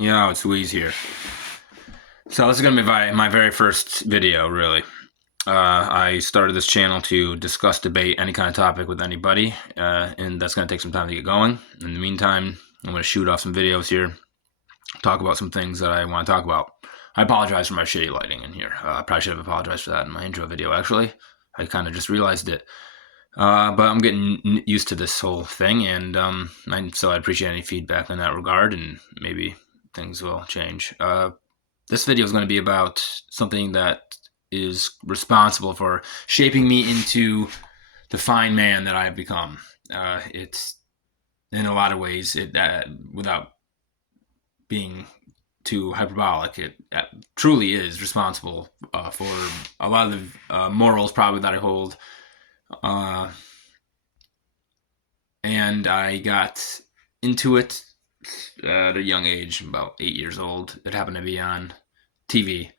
Yo, it's Louise here. So this is going to be my very first video, really. I started this channel to discuss, debate any kind of topic with anybody, and that's going to take some time to get going. In the meantime, I'm going to shoot off some videos here, talk about some things that I want to talk about. I apologize for my shitty lighting in here. I probably should have apologized for that in my intro video, actually. I kind of just realized it. But I'm getting used to this whole thing, and so I appreciate any feedback in that regard, and maybe things will change. This video is going to be about something that is responsible for shaping me into the fine man that I've become. It's in a lot of ways, without being too hyperbolic, it truly is responsible for a lot of the morals probably that I hold. And I got into it at a young age, about 8 years old. It happened to be on TV,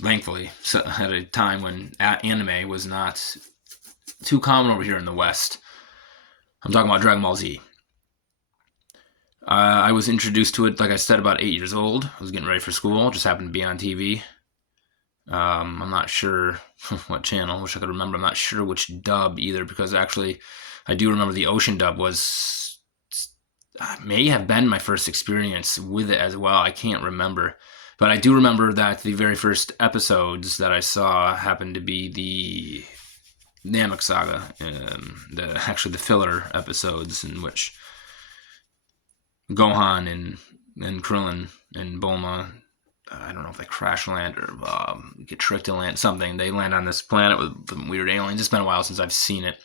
thankfully, so at a time when anime was not too common over here in the West. I'm talking about Dragon Ball Z. I was introduced to it, like I said, about 8 years old. I was getting ready for school. It just happened to be on TV. I'm not sure what channel. I wish I could remember. I'm not sure which dub either, because actually I do remember the Ocean dub may have been my first experience with it as well. I can't remember. But I do remember that the very first episodes that I saw happened to be the Namek Saga, actually the filler episodes in which Gohan and Krillin and Bulma, I don't know if they crash land or get tricked to land something. They land on this planet with weird aliens. It's been a while since I've seen it.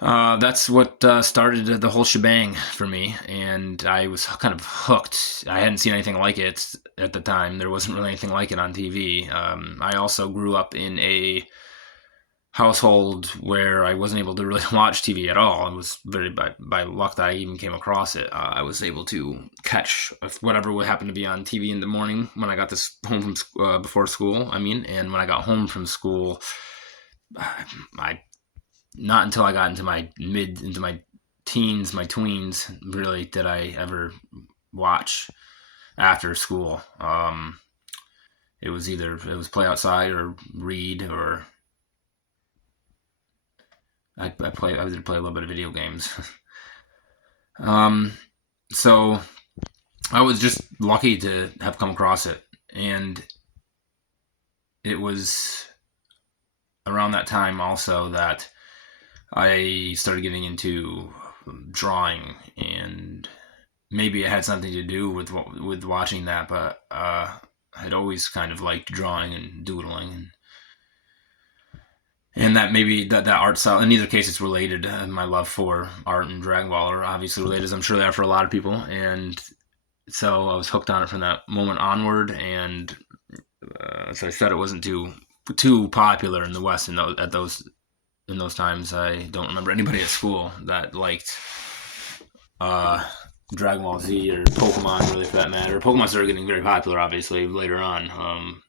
That's what started the whole shebang for me, and I was kind of hooked. I hadn't seen anything like it at the time. There wasn't really anything like it on TV. I also grew up in a household where I wasn't able to really watch TV at all. It was very by luck that I even came across it. I was able to catch whatever would happen to be on TV in the morning when I got home from before school. And when I got home from school, not until I got into my teens, my tweens, really, did I ever watch after school. It was play outside or read, or I did play a little bit of video games. So I was just lucky to have come across it, and it was around that time also that I started getting into drawing, and maybe it had something to do with watching that, but I'd always kind of liked drawing and doodling, and that maybe that art style. In either case, it's related. My love for art and Dragon Ball are obviously related, as I'm sure they are for a lot of people, and so I was hooked on it from that moment onward. And as I said, it wasn't too popular in the West in those times. I don't remember anybody at school that liked Dragon Ball Z or Pokemon, really, for that matter. Pokemon started getting very popular, obviously, later on.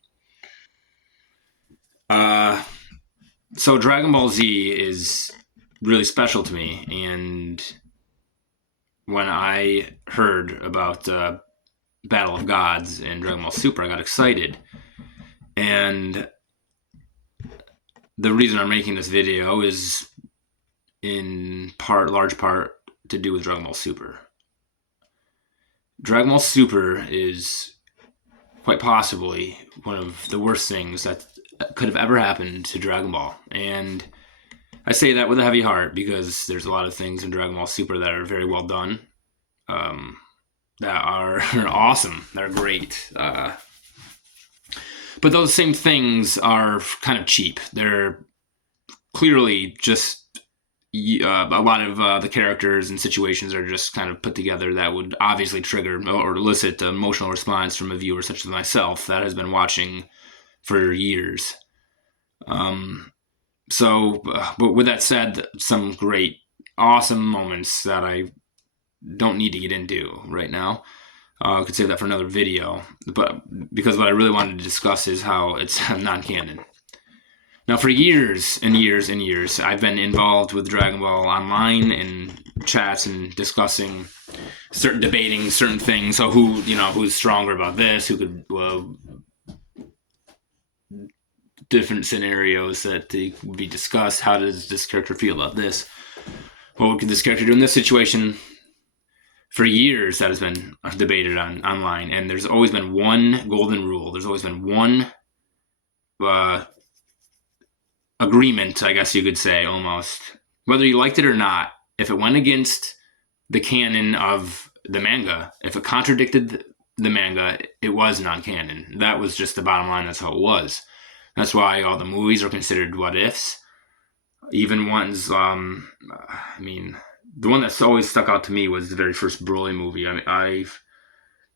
So Dragon Ball Z is really special to me, and when I heard about Battle of Gods and Dragon Ball Super, I got excited. And the reason I'm making this video is in large part to do with Dragon Ball Super. Dragon Ball Super is quite possibly one of the worst things that could have ever happened to Dragon Ball. And I say that with a heavy heart, because there's a lot of things in Dragon Ball Super that are very well done, that are awesome, they're great. But those same things are kind of cheap. They're clearly just a lot of the characters and situations are just kind of put together that would obviously trigger or elicit an emotional response from a viewer such as myself that has been watching for years. But with that said, some great, awesome moments that I don't need to get into right now. I could save that for another video, but because what I really wanted to discuss is how it's non-canon. Now, for years and years and years, I've been involved with Dragon Ball online and chats and discussing debating certain things. So who's stronger about this? Who could different scenarios that would be discussed. How does this character feel about this? What could this character do in this situation? For years, that has been debated online, and there's always been one golden rule. There's always been one agreement, I guess you could say, almost. Whether you liked it or not, if it went against the canon of the manga, if it contradicted the manga, it was non-canon. That was just the bottom line. That's how it was. That's why all the movies are considered what ifs. Even ones, the one that's always stuck out to me was the very first Broly movie.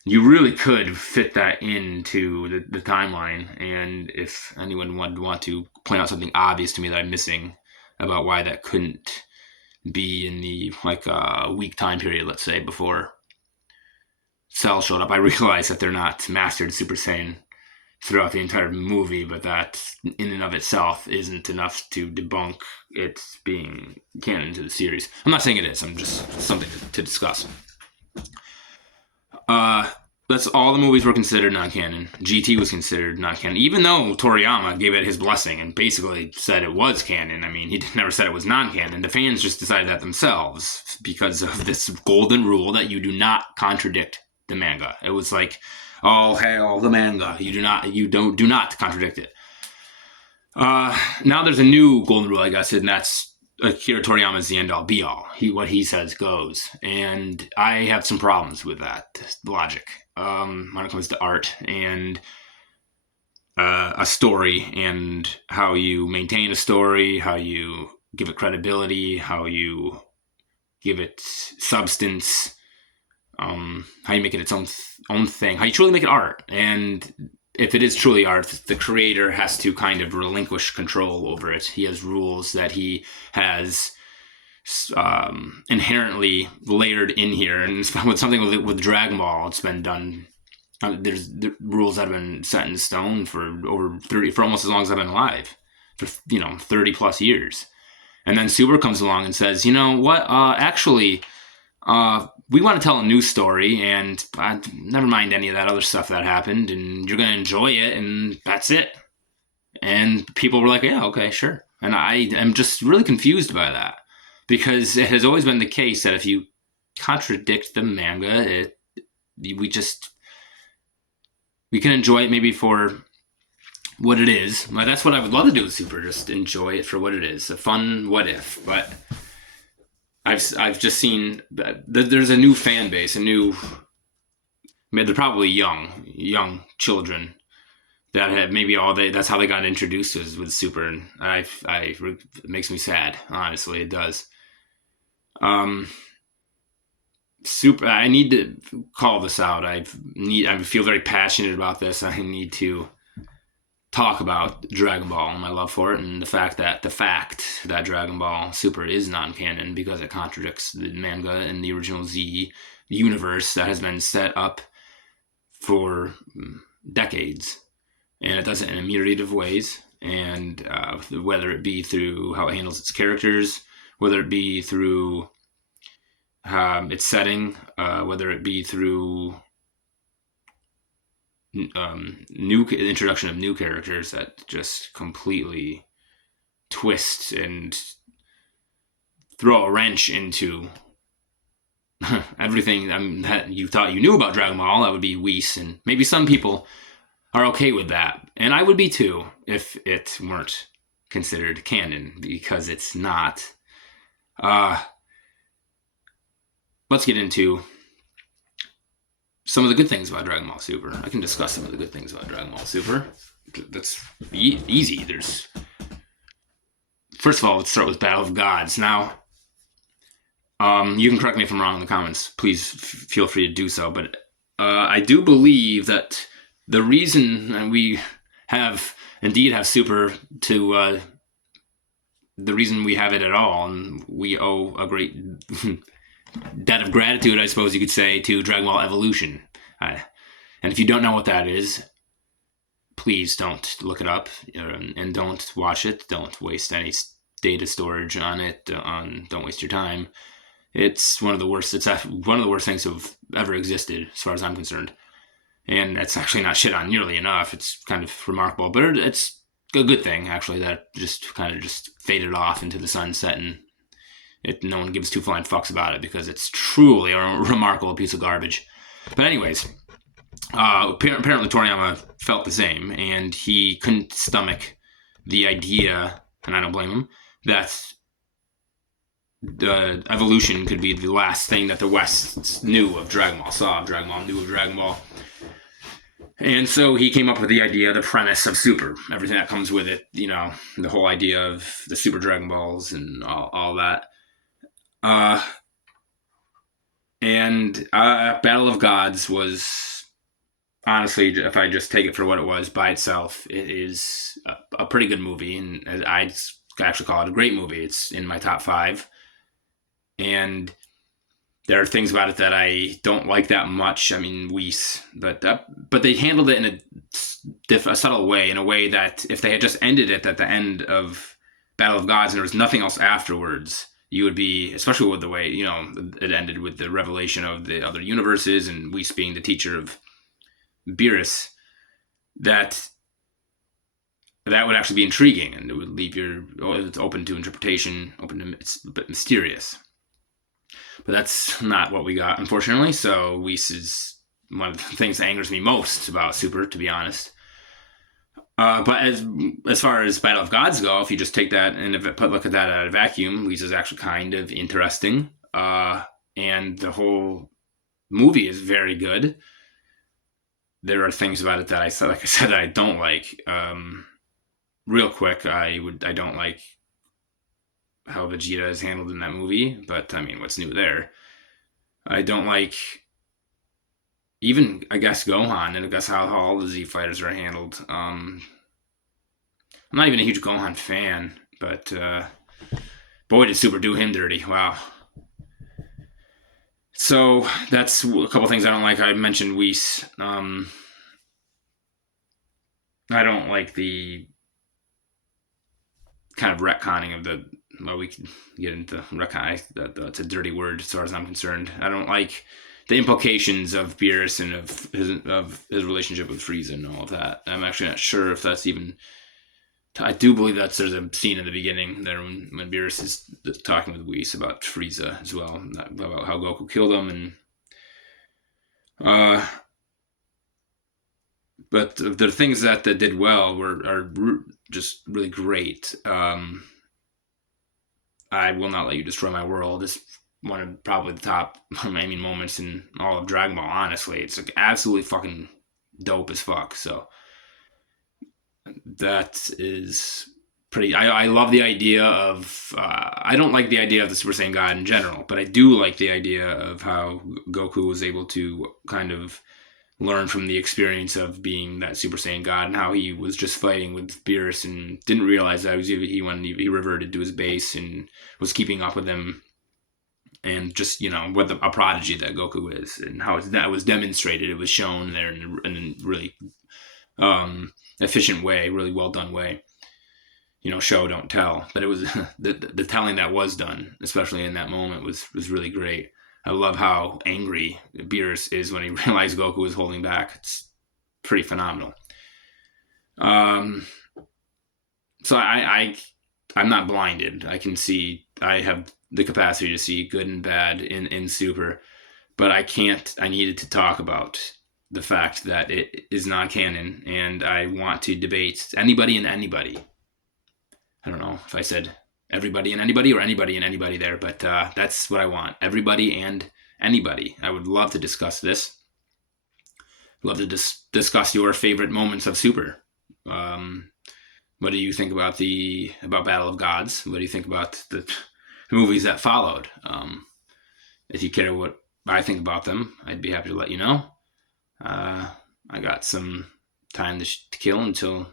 You really could fit that into the timeline, and if anyone would want to point out something obvious to me that I'm missing about why that couldn't be in the week time period, let's say, before Cell showed up, I realize that they're not mastered Super Saiyan throughout the entire movie, but that in and of itself isn't enough to debunk it being canon to the series. I'm not saying it is. I'm just something to discuss. That's all the movies were considered non-canon. GT was considered non-canon, even though Toriyama gave it his blessing and basically said it was canon. I mean, he never said it was non-canon. The fans just decided that themselves because of this golden rule that you do not contradict the manga. It was like, oh, hail the manga. You do not contradict it. Now there's a new golden rule, I guess, and that's Akira Toriyama's the end-all, be-all. What he says goes. And I have some problems with that logic when it comes to art and a story and how you maintain a story, how you give it credibility, how you give it substance, how you make it its own thing, how you truly make it art. And if it is truly art, the creator has to kind of relinquish control over it. He has rules that he has inherently layered in here. And with something with Dragon Ball, it's been done. There's rules that have been set in stone for almost as long as I've been alive, for 30 plus years. And then Super comes along and says, you know what? Actually, we want to tell a new story, and never mind any of that other stuff that happened, and you're going to enjoy it, and that's it. And people were like, yeah, okay, sure. And I am just really confused by that, because it has always been the case that if you contradict the manga, we can enjoy it maybe for what it is. That's what I would love to do with Super, just enjoy it for what it is, a fun what if. But I've just seen that there's a new fan base, they're probably young children that have that's how they got introduced to us with Super, and it makes me sad. Honestly, it does. Super. I need to call this out. I feel very passionate about this. I need to talk about Dragon Ball and my love for it, and the fact that Dragon Ball Super is non-canon because it contradicts the manga and the original Z universe that has been set up for decades, and it does it in a myriad of ways. And whether it be through how it handles its characters, whether it be through its setting, whether it be through new introduction of new characters that just completely twist and throw a wrench into everything that you thought you knew about Dragon Ball. That would be Whis, and maybe some people are okay with that, and I would be too if it weren't considered canon, because it's not. Let's get into some of the good things about Dragon Ball Super. I can discuss some of the good things about Dragon Ball Super. That's easy. First of all, let's start with Battle of Gods. Now, you can correct me if I'm wrong in the comments. Please feel free to do so. But I do believe that the reason we indeed have Super to the reason we have it at all, and we owe a great debt of gratitude, I suppose you could say, to Dragon Ball Evolution. And if you don't know what that is, please don't look it up, and don't watch it. Don't waste any data storage on it. Don't waste your time. It's one of the worst. It's one of the worst things to have ever existed, as far as I'm concerned. And it's actually not shit on nearly enough. It's kind of remarkable, but it's a good thing actually that just kind of just faded off into the sunset, and no one gives two flying fucks about it because it's truly a remarkable piece of garbage. But anyways, apparently Toriyama felt the same, and he couldn't stomach the idea, and I don't blame him, that the evolution could be the last thing that the West knew of Dragon Ball, saw of Dragon Ball, knew of Dragon Ball. And so he came up with the idea, the premise of Super, everything that comes with it, the whole idea of the Super Dragon Balls and all that. And Battle of Gods was, honestly, if I just take it for what it was by itself, it is a pretty good movie, and I'd actually call it a great movie. It's in my top 5. And there are things about it that I don't like that much. I mean, Whis, but they handled it in a subtle way, in a way that if they had just ended it at the end of Battle of Gods and there was nothing else afterwards, you would be, especially with the way, it ended with the revelation of the other universes and Whis being the teacher of Beerus, that would actually be intriguing, and it would leave it's open to interpretation, it's a bit mysterious. But that's not what we got, unfortunately. So Whis is one of the things that angers me most about Super, to be honest. But as far as Battle of Gods go, if you just take that and look at that at a vacuum, Whis is actually kind of interesting. And the whole movie is very good. There are things about it that I don't like. Real quick, I don't like how Vegeta is handled in that movie, but I mean, what's new there? I don't like even, I guess, Gohan, and I guess how all the Z fighters are handled. I'm not even a huge Gohan fan, but boy, did Super do him dirty. Wow. So that's a couple things I don't like. I mentioned Whis. I don't like the kind of retconning of the, well, we can get into retcon. That's a dirty word as far as I'm concerned. I don't like the implications of Beerus and of his relationship with Frieza and all of that. I'm actually not sure if that's even. I do believe there's a scene in the beginning there when Beerus is talking with Whis about Frieza as well, about how Goku killed him, and but the things that did well are just really great. I Will Not Let You Destroy My World is one of probably the top moments in all of Dragon Ball, honestly. It's like absolutely fucking dope as fuck. So that is pretty. I love the idea of. I don't like the idea of the Super Saiyan God in general, but I do like the idea of how Goku was able to kind of learn from the experience of being that Super Saiyan God, and how he was just fighting with Beerus and didn't realize that he reverted to his base and was keeping up with him, and just what a prodigy that Goku is, and how that was demonstrated. It was shown there in a really efficient way, really well done way. Show don't tell, but it was the telling that was done, especially in that moment, was really great. I love how angry Beerus is when he realized Goku was holding back. It's pretty phenomenal. So I'm not blinded. I can see. I have the capacity to see good and bad in Super, but I can't. I needed to talk about the fact that it is non-canon, and I want to debate anybody and anybody. I don't know if I said everybody and anybody or anybody and anybody there, but that's what I want. Everybody and anybody. I would love to discuss this. Love to discuss your favorite moments of Super. What do you think about Battle of Gods? What do you think about the movies that followed? If you care what I think about them, I'd be happy to let you know. I got some time to kill until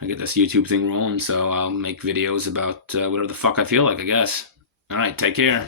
I get this YouTube thing rolling, so I'll make videos about whatever the fuck I feel like, I guess. All right, take care.